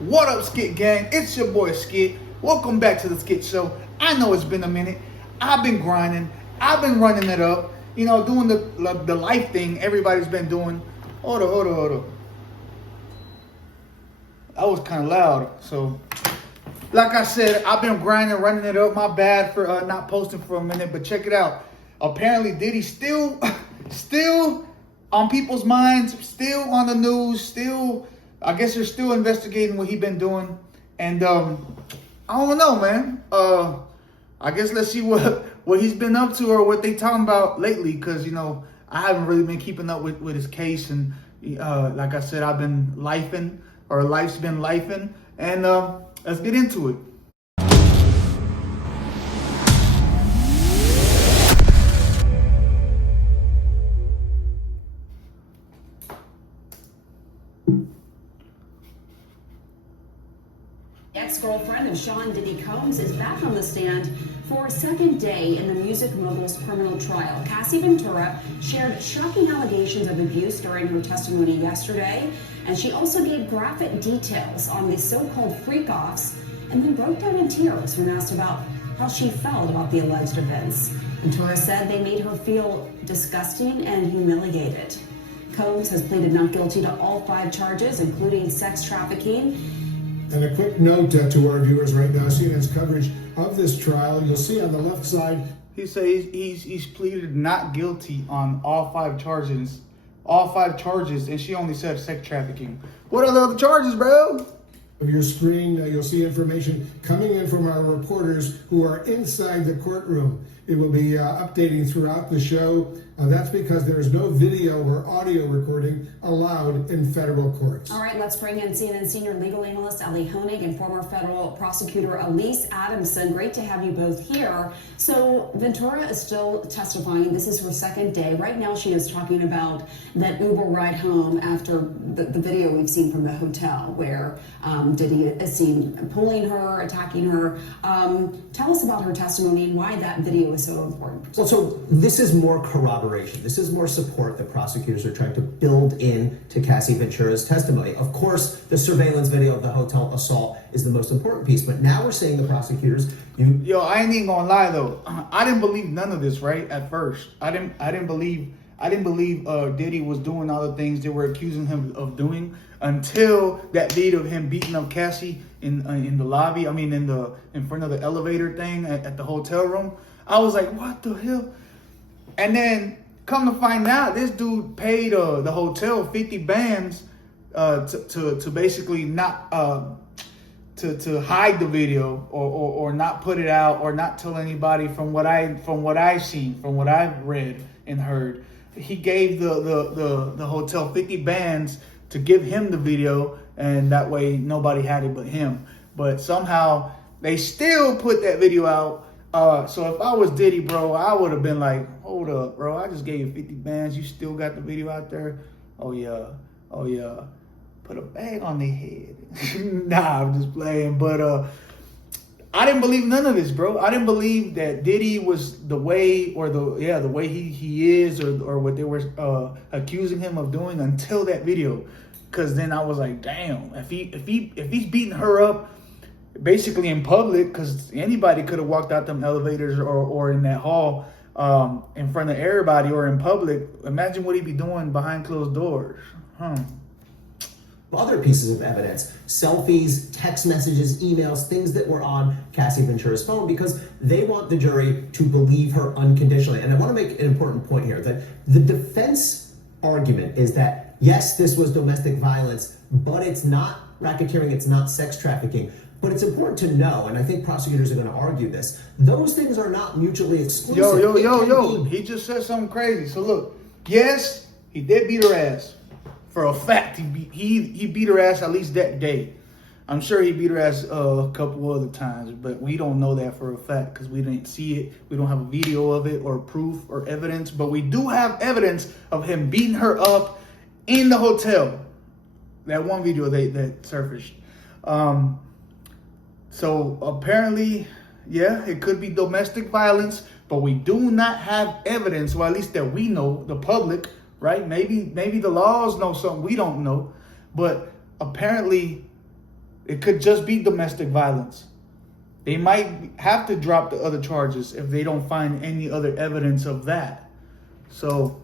What up, Skit Gang? It's your boy Skit. Welcome back to the Skit Show. I know it's been a minute. I've been grinding. I've been running it up. You know, doing the life thing everybody's been doing. Hold up. That was kind of loud. So, like I said, I've been grinding, running it up. My bad for not posting for a minute, but check it out. Apparently, Diddy still on people's minds, still on the news, still, I guess they're still investigating what he's been doing. And I don't know, man. I guess let's see what he's been up to or what they talking about lately, because, you know, I haven't really been keeping up with his case. And like I said, I've been lifing, or life's been lifing. And let's get into it. Ex-girlfriend of Sean Diddy Combs is back on the stand for a second day in the music mogul's criminal trial. Cassie Ventura shared shocking allegations of abuse during her testimony yesterday, and she also gave graphic details on the so-called freak-offs, and then broke down in tears when asked about how she felt about the alleged events. Ventura said they made her feel disgusting and humiliated. Combs has pleaded not guilty to all 5 charges, including sex trafficking. And a quick note to our viewers right now, CNN's coverage of this trial. You'll see on the left side. He says he's pleaded not guilty on all 5 charges. All 5 charges, and she only said sex trafficking. What are the other charges, bro? Of your screen, you'll see information coming in from our reporters who are inside the courtroom. It will be updating throughout the show. That's because there is no video or audio recording allowed in federal courts. All right, let's bring in CNN senior legal analyst Ali Honig and former federal prosecutor Elise Adamson. Great to have you both here. So Ventura is still testifying. This is her second day. Right now she is talking about that Uber ride home after the video we've seen from the hotel where Diddy is seen pulling her, attacking her. Tell us about her testimony and why that video is so important. Well, so this is more corroboration. This is more support that prosecutors are trying to build in to Cassie Ventura's testimony. Of course, the surveillance video of the hotel assault is the most important piece, but now we're seeing the prosecutors. Yo, I ain't even gonna lie though. I didn't believe none of this, right? At first, I didn't believe Diddy was doing all the things they were accusing him of doing until that video of him beating up Cassie in the lobby. I mean, in front of the elevator thing at the hotel room. I was like, what the hell? And then come to find out, this dude paid the hotel 50 bands to basically not to hide the video or not put it out or not tell anybody. From what I've seen, from what I've read and heard, he gave the hotel 50 bands to give him the video, and that way nobody had it but him. But somehow they still put that video out. So if I was Diddy, bro, I would have been like, hold up, bro. I just gave you 50 bands. You still got the video out there? Oh, yeah. Put a bag on their head. Nah, I'm just playing. But I didn't believe none of this, bro. I didn't believe that Diddy was the way the way he is or what they were accusing him of doing until that video. Because then I was like, damn, if he's beating her up, basically in public, because anybody could have walked out them elevators or in that hall in front of everybody or in public. Imagine what he'd be doing behind closed doors. Other pieces of evidence, selfies, text messages, emails, things that were on Cassie Ventura's phone, because they want the jury to believe her unconditionally. And I want to make an important point here, that the defense argument is that, yes, this was domestic violence, but it's not racketeering, it's not sex trafficking. But it's important to know, and I think prosecutors are going to argue this, those things are not mutually exclusive. Yo. He just said something crazy. So look, yes, he did beat her ass. For a fact, he beat her ass at least that day. I'm sure he beat her ass a couple other times, but we don't know that for a fact because we didn't see it. We don't have a video of it or proof or evidence, but we do have evidence of him beating her up in the hotel. That one video that surfaced. So apparently, yeah, it could be domestic violence, but we do not have evidence, or at least that we know, the public, right? Maybe the laws know something we don't know, but apparently It could just be domestic violence. They might have to drop the other charges if they don't find any other evidence of that. So,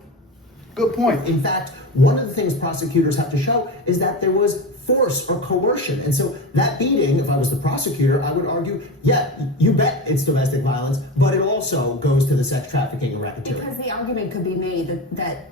good point. In fact, one of the things prosecutors have to show is that there was force or coercion. And so that beating, if I was the prosecutor, I would argue, yeah, you bet it's domestic violence, but it also goes to the sex trafficking and racketeering. Because the argument could be made that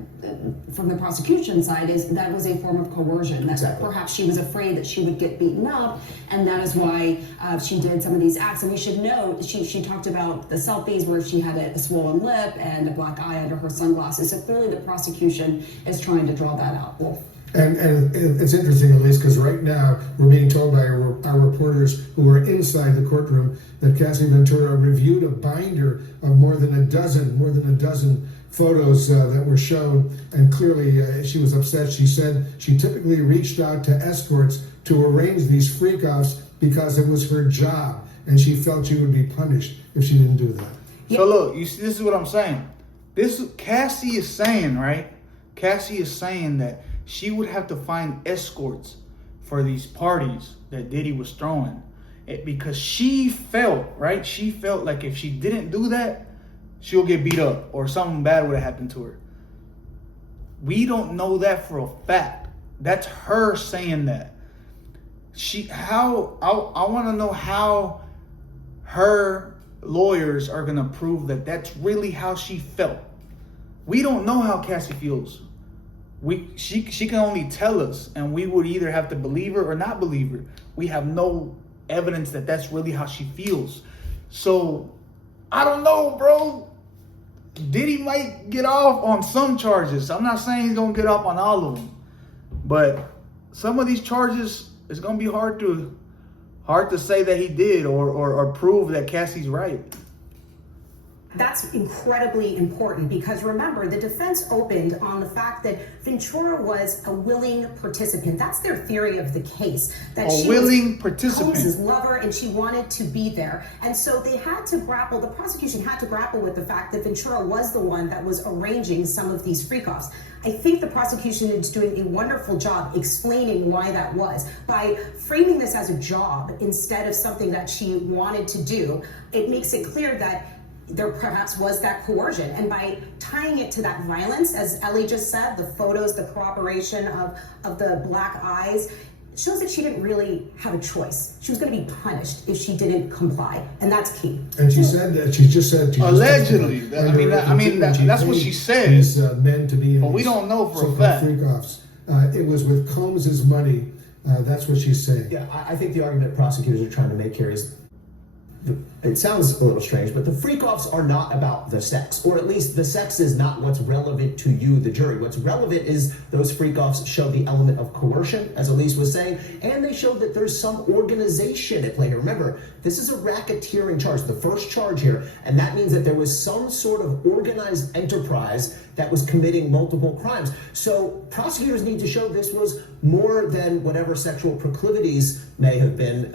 from the prosecution side is that was a form of coercion. That Exactly. Perhaps she was afraid that she would get beaten up, and that is why she did some of these acts. And we should note, she talked about the selfies where she had a swollen lip and a black eye under her sunglasses. So clearly the prosecution is trying to draw that out. Wolf. And it's interesting, Elise, because right now we're being told by our reporters who are inside the courtroom that Cassie Ventura reviewed a binder of more than a dozen photos that were shown, and clearly she was upset. She said she typically reached out to escorts to arrange these freak-offs because it was her job, and she felt she would be punished if she didn't do that. So look, you see, this is what I'm saying. Cassie is saying, right? Cassie is saying that she would have to find escorts for these parties that Diddy was throwing. Because she felt, right? She felt like if she didn't do that, she'll get beat up or something bad would have happened to her. We don't know that for a fact. That's her saying that. I want to know how her lawyers are going to prove that that's really how she felt. We don't know how Cassie feels. She can only tell us, and we would either have to believe her or not believe her. We have no evidence that that's really how she feels. So, I don't know, bro. Diddy might get off on some charges. I'm not saying he's going to get off on all of them. But some of these charges, it's going to be hard to say that he did or prove that Cassie's right. That's incredibly important because remember, the defense opened on the fact that Ventura was a willing participant. That's their theory of the case. That A willing participant. Combs' lover, and she wanted to be there. And so they had to grapple, the prosecution had to grapple with the fact that Ventura was the one that was arranging some of these freak-offs. I think the prosecution is doing a wonderful job explaining why that was. By framing this as a job instead of something that she wanted to do, it makes it clear that there perhaps was that coercion. And by tying it to that violence, as Ellie just said, the photos, the corroboration of the black eyes, shows that she didn't really have a choice. She was going to be punished if she didn't comply, and that's key. And she said that she just said allegedly. That's what she said. These men to be in but we don't know for a so-called fact. freak-offs. It was with Combs' money. That's what she's saying. Yeah, I think the argument prosecutors are trying to make here is, it sounds a little strange, but the freak-offs are not about the sex, or at least the sex is not what's relevant to you, the jury. What's relevant is those freak-offs show the element of coercion, as Elise was saying, and they show that there's some organization at play here. Remember, this is a racketeering charge, the first charge here, and that means that there was some sort of organized enterprise that was committing multiple crimes. So prosecutors need to show this was more than whatever sexual proclivities may have been,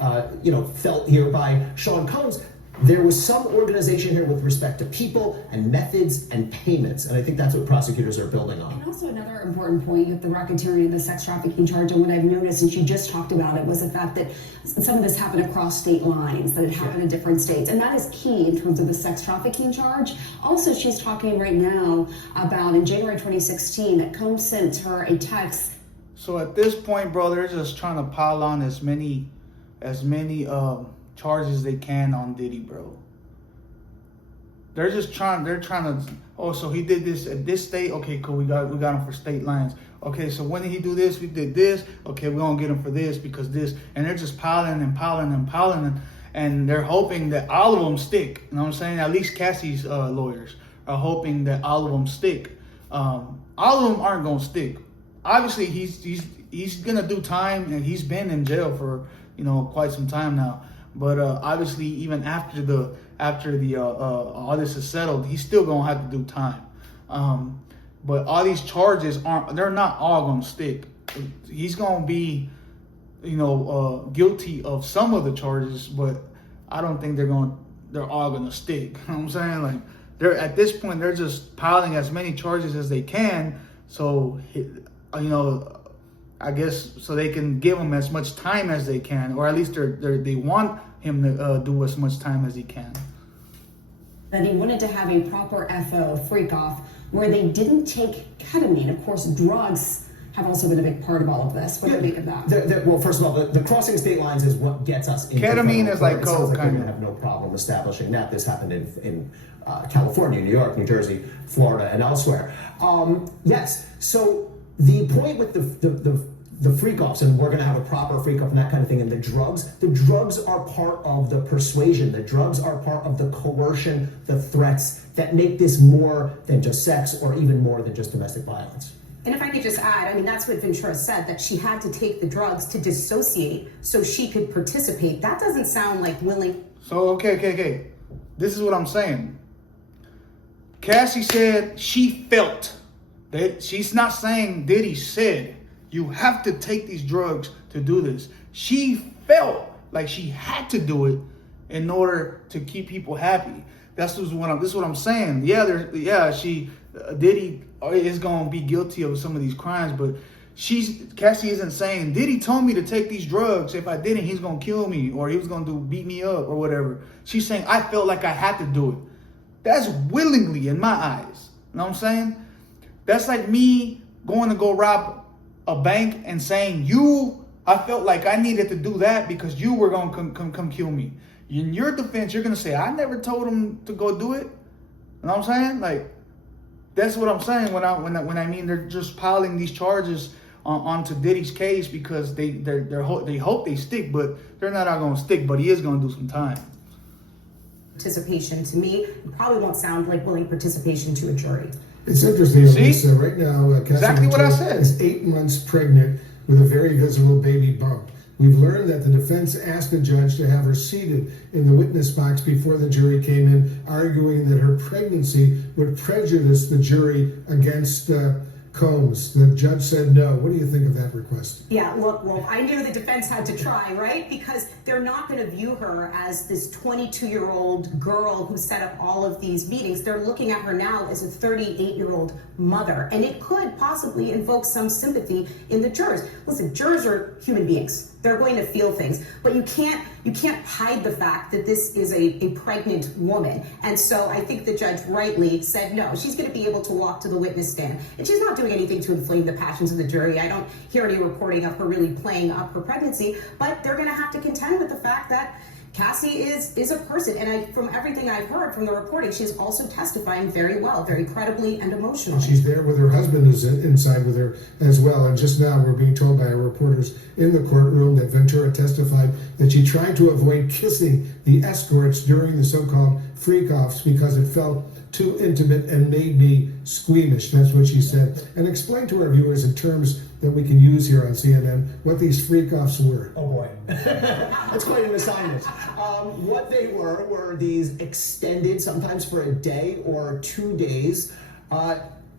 felt here by Sean Combs. There was some organization here with respect to people and methods and payments, and I think that's what prosecutors are building on. And also another important point with the racketeering and the sex trafficking charge, and what I've noticed, and she just talked about it, was the fact that some of this happened across state lines, that it happened in different states, and that is key in terms of the sex trafficking charge. Also, she's talking right now about in January 2016 that Combs sent her a text. So at this point, bro, they're just trying to pile on as many charges they can on Diddy, bro. They're trying to, oh, so he did this at this state. Okay, cool. We got him for state lines. Okay, so when did he do this? We did this. Okay, we're gonna get him for this because this, and they're just piling and they're hoping that all of them stick. You know what I'm saying? At least Cassie's lawyers are hoping that all of them stick. All of them aren't gonna stick. Obviously, he's gonna do time, and he's been in jail for quite some time now. But obviously, even after all this is settled, he's still gonna have to do time. But all these charges they're not all gonna stick. He's gonna be, guilty of some of the charges, but I don't think they're all gonna stick. You know what I'm saying? Like at this point, they're just piling as many charges as they can. So I guess so they can give him as much time as they can, or at least they want him to do as much time as he can. That he wanted to have a proper FO, freak off, where they didn't take ketamine. Of course, drugs have also been a big part of all of this. What do you think of that? Well, first of all, the crossing state lines is what gets us into ketamine is like coke, kind of. Have no problem establishing that. This happened in California, New York, New Jersey, Florida, and elsewhere. Yes. So the point with the freak-offs, and we're going to have a proper freak-off and that kind of thing, and the drugs are part of the persuasion. The drugs are part of the coercion, the threats that make this more than just sex or even more than just domestic violence. And if I could just add, I mean, that's what Ventura said, that she had to take the drugs to dissociate so she could participate. That doesn't sound like willing. So, okay. This is what I'm saying. Cassie said she felt that she's not saying Diddy said. You have to take these drugs to do this. She felt like she had to do it in order to keep people happy. This is what I'm saying. Diddy is gonna be guilty of some of these crimes, but Cassie isn't saying Diddy told me to take these drugs. If I didn't, he's gonna kill me, or he was gonna beat me up, or whatever. She's saying I felt like I had to do it. That's willingly in my eyes. You know what I'm saying? That's like me going to go rob a bank and saying I felt like I needed to do that because you were gonna come kill me. In your defense, you're gonna say I never told him to go do it. You know what I'm saying? Like, that's what I'm saying when I mean they're just piling these charges onto Diddy's case because they hope they stick, but they're not all gonna stick. But he is gonna do some time. Participation to me probably won't sound like willing participation to a jury. It's interesting, Lisa. Right now, Cassie exactly what I said. is 8 months pregnant with a very visible baby bump. We've learned that the defense asked the judge to have her seated in the witness box before the jury came in, arguing that her pregnancy would prejudice the jury against Combs. The judge said no. What do you think of that request? Yeah, look, Wolf, I knew the defense had to try, right? Because they're not going to view her as this 22-year-old girl who set up all of these meetings. They're looking at her now as a 38-year-old mother, and it could possibly invoke some sympathy in the jurors. Listen, jurors are human beings. They're going to feel things, but you can't hide the fact that this is a pregnant woman. And so I think the judge rightly said no. She's going to be able to walk to the witness stand, and she's not doing anything to inflame the passions of the jury. I don't hear any reporting of her really playing up her pregnancy, but they're going to have to contend with the fact that Cassie is a person, and from everything I've heard from the reporting, she's also testifying very well, very credibly and emotionally. She's there with her husband who's inside with her as well. And just now we're being told by our reporters in the courtroom that Ventura testified that she tried to avoid kissing the escorts during the so-called freak-offs because it felt too intimate and made me squeamish. That's what she said. And explain to our viewers in terms that we can use here on CNN what these freak-offs were. Oh boy, that's quite an assignment. What they were these extended, sometimes for a day or 2 days,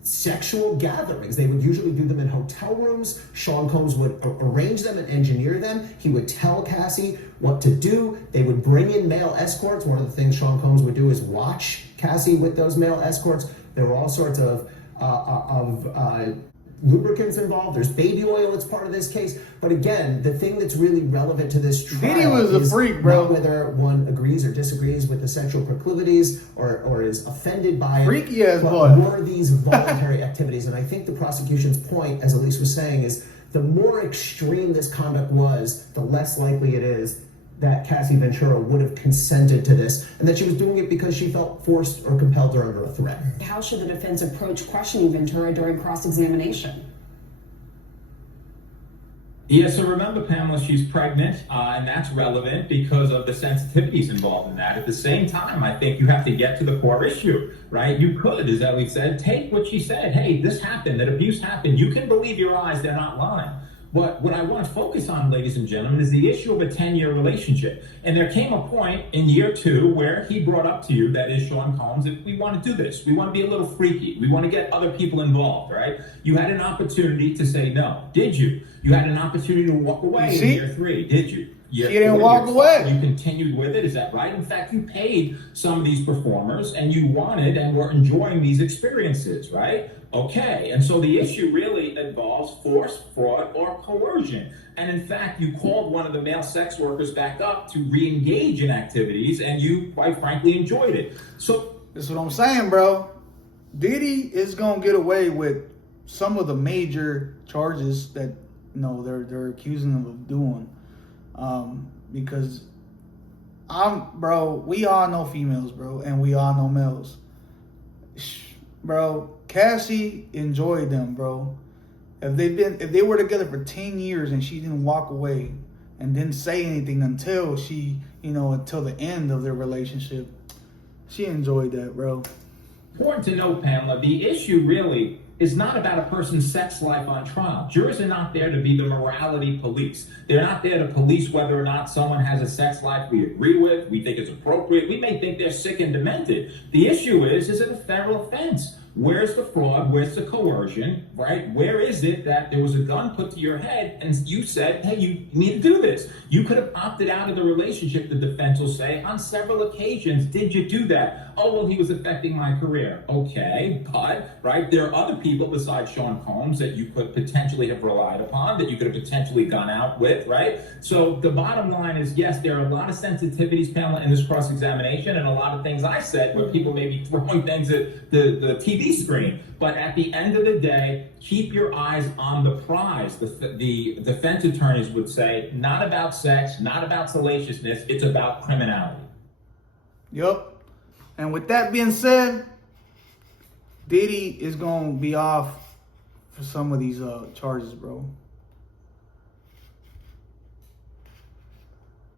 sexual gatherings. They would usually do them in hotel rooms. Sean Combs would arrange them and engineer them. He would tell Cassie what to do. They would bring in male escorts. One of the things Sean Combs would do is watch Cassie with those male escorts. There were all sorts of lubricants involved. There's baby oil that's part of this case. But again, the thing that's really relevant to this trial Diddy was a freak, bro. Not whether one agrees or disagrees with the sexual proclivities or is offended by it. Freaky as but boy. were these voluntary activities? And I think the prosecution's point, as Elise was saying, is the more extreme this conduct was, the less likely it is that Cassie Ventura would have consented to this, and that she was doing it because she felt forced or compelled or under a threat. How should the defense approach questioning Ventura during cross-examination? Yeah, so remember, Pamela, she's pregnant, and that's relevant because of the sensitivities involved in that. At the same time, I think you have to get to the core issue, right? You could, as Ellie said, take what she said. Hey, this happened, that abuse happened. You can believe your eyes, they're not lying. But what I want to focus on, ladies and gentlemen, is the issue of a 10-year relationship. And there came a point in year 2 where he brought up to you, that is Sean Combs, that we want to do this. We want to be a little freaky. We want to get other people involved, right? You had an opportunity to say no. Did you? You had an opportunity to walk away in year 3. Did you? She didn't walk away. You continued with it. Is that right? In fact, you paid some of these performers and you wanted and were enjoying these experiences, right? Okay, and so the issue really involves force, fraud, or coercion. And in fact, you called one of the male sex workers back up to re-engage in activities, and you, quite frankly, enjoyed it. So that's what I'm saying, bro. Diddy is gonna get away with some of the major charges that they're accusing him of doing, because we all know females, bro, and we all know males, bro. Cassie enjoyed them, bro. If they were together for 10 years and she didn't walk away and didn't say anything until until the end of their relationship, she enjoyed that, bro. Important to note, Pamela, the issue really is not about a person's sex life on trial. Jurors are not there to be the morality police. They're not there to police whether or not someone has a sex life we agree with, we think is appropriate. We may think they're sick and demented. The issue is it a federal offense? Where's the fraud? Where's the coercion, right? Where is it that there was a gun put to your head and you said, hey, you need to do this? You could have opted out of the relationship, the defense will say, on several occasions. Did you do that? Oh, well, he was affecting my career. Okay, but, right, there are other people besides Sean Combs that you could potentially have relied upon, that you could have potentially gone out with, right? So the bottom line is, yes, there are a lot of sensitivities, Pamela, in this cross-examination, and a lot of things I said where people may be throwing things at the TV screen. But at the end of the day, keep your eyes on the prize. The defense attorneys would say, not about sex, not about salaciousness, it's about criminality. Yup. And with that being said, Diddy is going to be off for some of these charges, bro.